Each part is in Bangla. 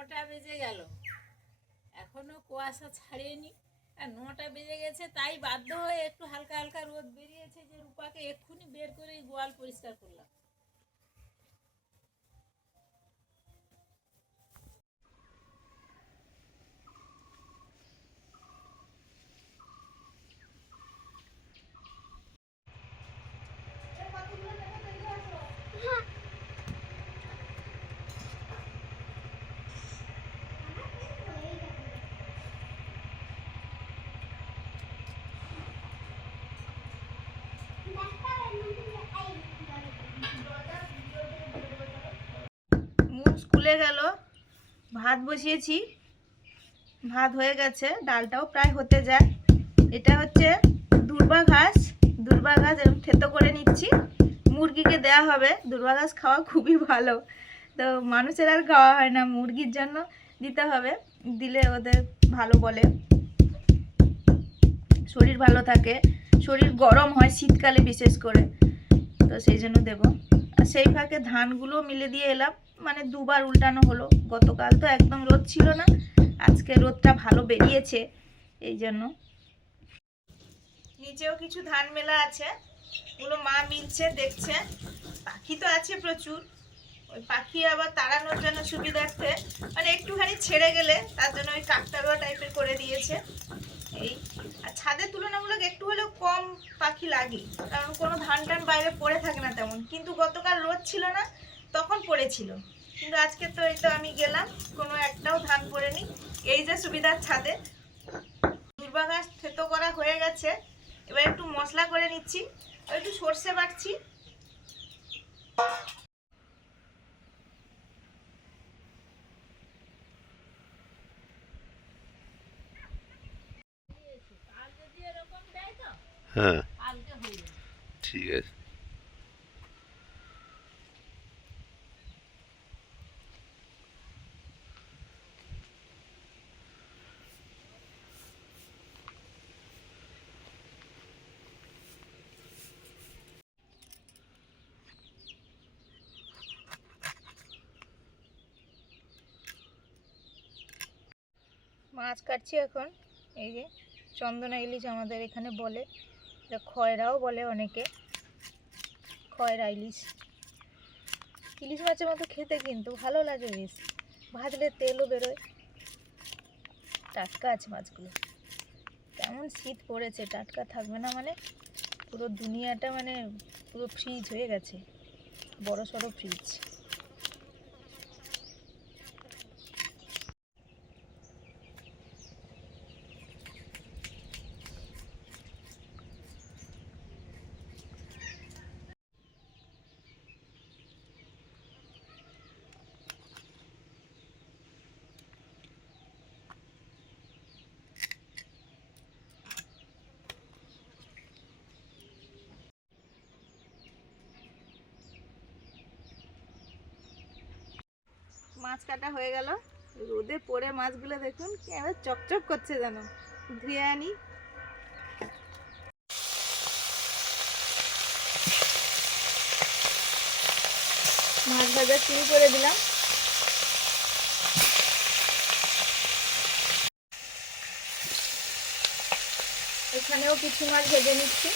9টা বেজে গেল, এখনো কুয়াশা ছাড়েনি। আর 9টা বেজে গেছে, তাই বাধ্য হয়ে একটু হালকা হালকা রোদ বেরিয়েছে যে রূপাকে এক্ষুনি বের করে গোয়াল পরিষ্কার করলাম। স্কুলে গেল, ভাত বসিয়েছি, ভাত হয়ে গেছে, ডালটাও প্রায় হতে যায়। এটা হচ্ছে দূর্বা ঘাস এরকম থেতো করে নিচ্ছি, মুরগিকে দেয়া হবে। দূর্বা ঘাস খাওয়া খুবই ভালো, তো মানুষের আর খাওয়া হয় না, মুরগির জন্য দিতে হবে, দিলে ওদের ভালো বলে, শরীর ভালো থাকে, শরীর গরম হয় শীতকালে বিশেষ করে, তো সেই জন্য দেবো। আর সেই ফাঁকে ধানগুলো মিলে দিয়ে এলাম, মানে দুবার উল্টানো হলো। গতকাল তো একদম রোদ ছিল না, আজকে রোদটা ভালো বেরিয়েছে, এই জন্য। নিচেও কিছু ধান মেলা আছে, ওগুলো মা মিলছে, দেখছে। পাখি তো আছে প্রচুর, ওই পাখি আবার তাড়ানোর জন্য সুবিধার্থে, মানে একটুখানি ছেড়ে গেলে তার জন্য ওই কাকতাড়ুয়া টাইপের করে দিয়েছে। এই আর ছাদের তুলনামূলক একটু হলেও কম পাখি লাগে, কারণ কোনো ধান টান বাইরে পড়ে থাকে না তেমন। কিন্তু গতকাল রোদ ছিল না, তখন পড়েছিল, কিন্তু আজকে তো এই তো আমি গেলাম, কোনো একটাও ধান পড়েনি। এই যে সুবিধার ছাদে। দূর্বা ঘাস থেতো করা হয়ে গেছে, এবার একটু মশলা করে নিচ্ছি, একটু সর্ষে বাটছি। হ্যাঁ, ঠিক আছে। মাছ কাটছি এখন, এই যে চন্দনা ইলিশ আমাদের এখানে বলে, এটা খয়রাও বলে অনেকে, খয়রা ইলিশ। ইলিশ মাছের মতো খেতে, কিন্তু ভালো লাগে বেশ, ভাজলে তেলও বেরোয়। টাটকা আছে মাছগুলো, কেমন শীত পড়েছে, টাটকা থাকবে না মানে? পুরো দুনিয়াটা মানে পুরো ফ্রিজ হয়ে গেছে, বড় সড়ো ফ্রিজ। মাছ কাটা হয়ে গেল, রোদে পড়ে মাছগুলো দেখুন কেমন চকচক করছে, যেন। ধুয়ে আনি। মাছ ভাজা শুরু করে দিলাম। এখানেও কিছু মাছ ভেজে নিচ্ছি।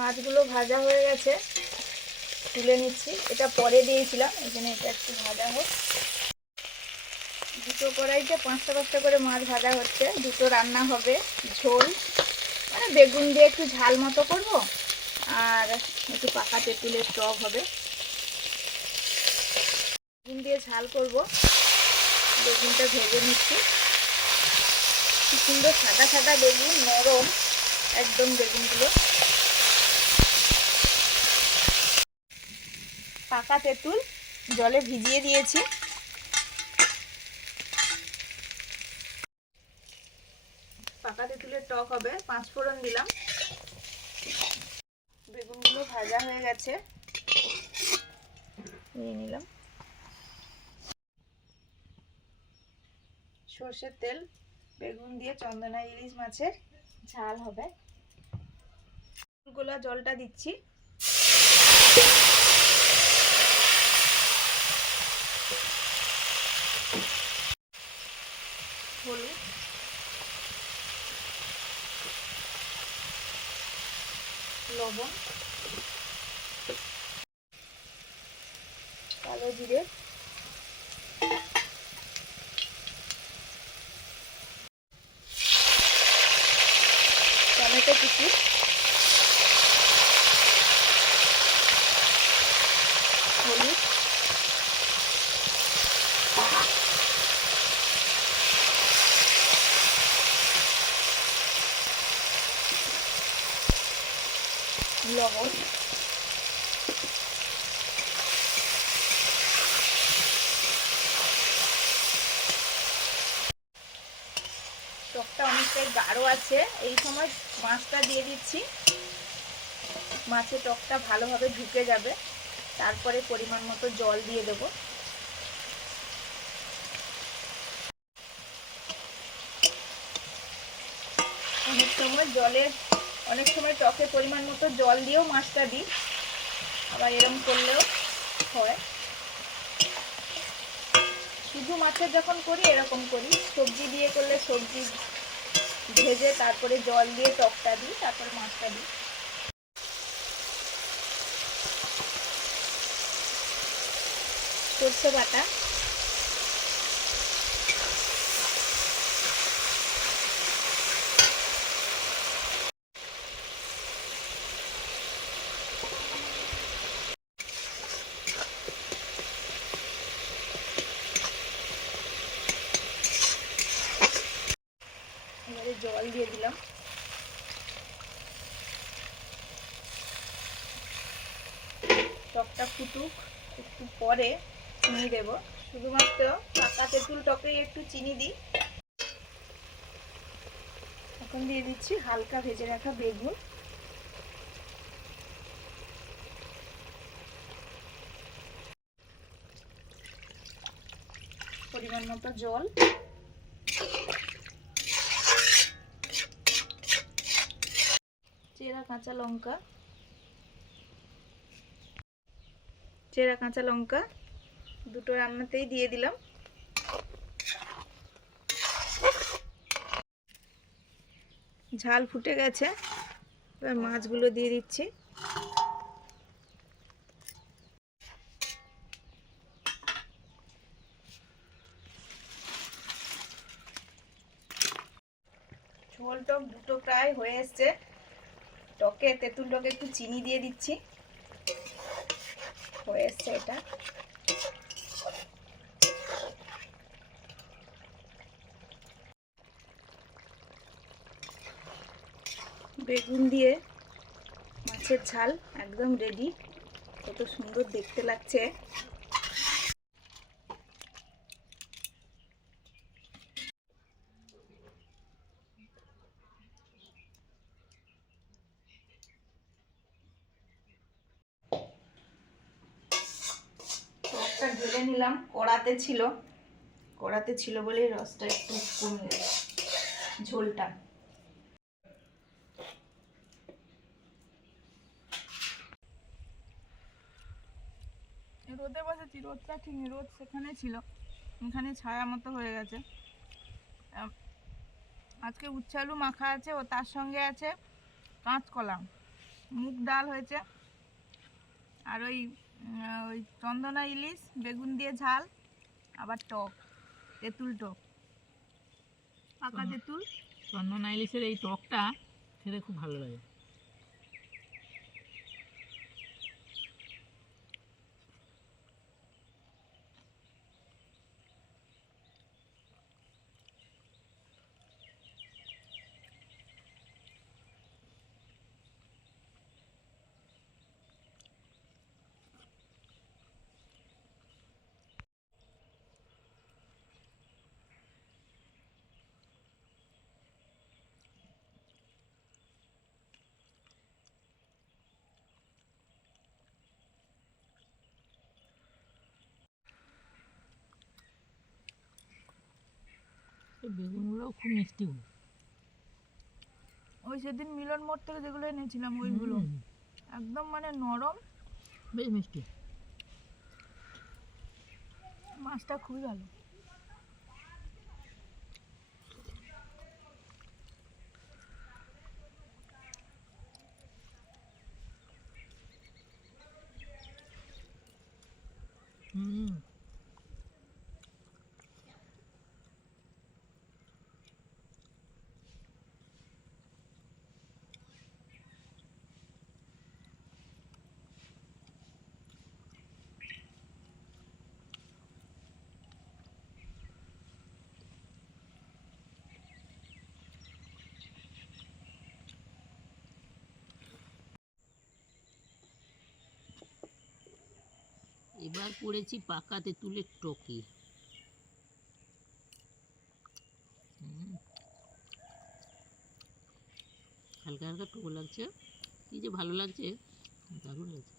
মাছগুলো ভাজা হয়ে গেছে, তুলে নিচ্ছি। এটা পরে দিয়েছিলাম, এখানে এটা একটু ভাজা হোক। দুটো কড়াইতে 5টা করে মাছ ভাজা হচ্ছে, দুটো রান্না হবে, ঝোল মানে বেগুন দিয়ে একটু ঝাল মতো করব, আর একটু পাকা তেঁতুলের টক হবে। বেগুন দিয়ে ঝাল করব, বেগুনটা ভেজে নিচ্ছি। কি সুন্দর সাদা সাদা বেগুন, নরম, একদম বেগুনগুলো। পাকা তেঁতুল জলে ভিজিয়ে দিয়েছি। পাকা তেঁতুলের টক হবে। 5 ফোড়ন দিলাম। বেগুনগুলো ভাজা হয়ে গেছে, নিয়ে নিলাম। সর্ষের তেল, বেগুন দিয়ে চন্দনা ইলিশ মাছের ঝাল হবে। গোলা জলটা দিচ্ছি। হলুদ, লবণ, কালো জিরে, টমেটো কুচি, হলুদ, লবণ, টকটা অনেকটাই গাঢ় আছে। এই সময় মাছটা দিয়ে দিচ্ছি। মাছে টকটা ভালোভাবে ঢুকে যাবে। তারপরে পরিমাণ মতো জল দিয়ে দেব। অনেক সময় টকে পরিমাণ মতো জল দিয়েও মাছটা দিই, আবার এরম করলেও হয়। শুধু মাছের যখন করি এরকম করি, সবজি দিয়ে করলে সবজি ভেজে তারপরে জল দিয়ে টকটা দিই, তারপরে মাছটা দিই। সরষে বাটা, এবারে জল দিয়ে দিলাম। টকটা ফুটুক, একটু পরে চিনি দেব। শুধুমাত্র পাকা তেঁতুল টকেই একটু চিনি দিই। এখন দিয়ে দিচ্ছি হালকা ভেজে রাখা বেগুন। পরিমাণ মতো জল, চেরা কাঁচা লঙ্কা, দুটো রান্নাতেই দিয়ে দিলাম। ঝাল ফুটে গেছে, এবার মাছগুলো দিয়ে দিচ্ছি। ঝোল টক দুটো প্রায় হয়ে এসছে। টকে তেঁতুল টকে একটু চিনি দিয়ে দিচ্ছি। হয়ে এসছে এটা। বেগুন দিয়ে মাছের ঝাল একদম রেডি। কত সুন্দর দেখতে লাগছে। রসটা ঢেলে নিলাম। কড়াতে ছিল বলে রসটা একটু কমে গেছে, ঝোলটা। রোদে বসেছি, রোদটা ঠিক নেই, রোদ সেখানে ছিল, এখানে ছায়া মতো হয়ে গেছে। আজকে উচ্ছে আলু মাখা আছে, ও তার সঙ্গে আছে কাঁচকলা, মুগ ডাল হয়েছে, আর ওই চন্দনা ইলিশ বেগুন দিয়ে ঝাল, আবার টক, তেঁতুল টক, পাকা তেঁতুল। চন্দনা ইলিশের এই টকটা খেতে খুব ভালো লাগে। এই বেগুনগুলোও খুব মিষ্টি হয়। ওই সেদিন মিলন মোড় থেকে যেগুলো এনেছিলাম ওইগুলো হুম, একদম মানে নরম, বেশ মিষ্টি। মাছটা খুবই ভালো। হুম, এবার পড়েছি পাকা তেঁতুলের টকে। হালকা হালকা টক লাগছে, কি যে ভালো লাগছে, দারুণ লাগছে।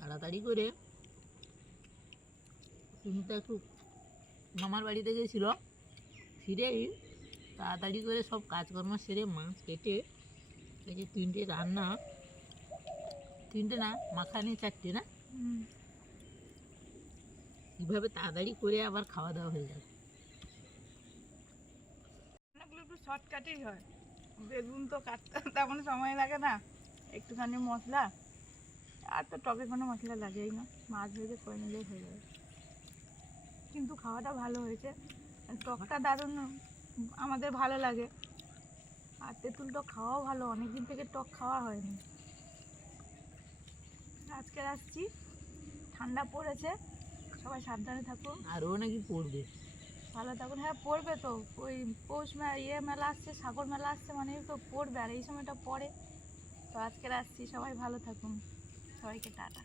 তাড়াতাড়ি করে সুমিতা একটু মামার বাড়িতে গেছিল, ফিরেই তাড়াতাড়ি করে সব কাজকর্ম সেরে মাছ কেটে এই যে 3টে রান্না, 3টে না মাখানে 4টে না, কীভাবে তাড়াতাড়ি করে আবার খাওয়া দাওয়া হয়ে যাবে। রান্নাগুলো একটু শর্টকাটেই হয়, বেগুন তো কাটতে তেমন সময় লাগে না, একটুখানি মশলা আর তো টকে কোনো মশলা লাগেই না, মাছ ভেজে করে নিলেই হয়ে যাবে। কিন্তু খাওয়াটা ভালো হয়েছে, টকটা দারুণ আমাদের ভালো লাগে, আর তেঁতুল টক খাওয়াও ভালো, অনেকদিন থেকে টক খাওয়া হয়নি। আজকে আসছি, ঠান্ডা পড়েছে, সবাই সাবধানে থাকুন, আরও নাকি পড়বে। ভালো থাকুন। হ্যাঁ পড়বে তো, ওই পৌষ মেলা আসছে, সাগর মেলা আসছে, মানে তো পড়বে, আর এই সময়টা পড়ে। তো আজকে আসছি, সবাই ভালো থাকুন, সবাইকে টাটা।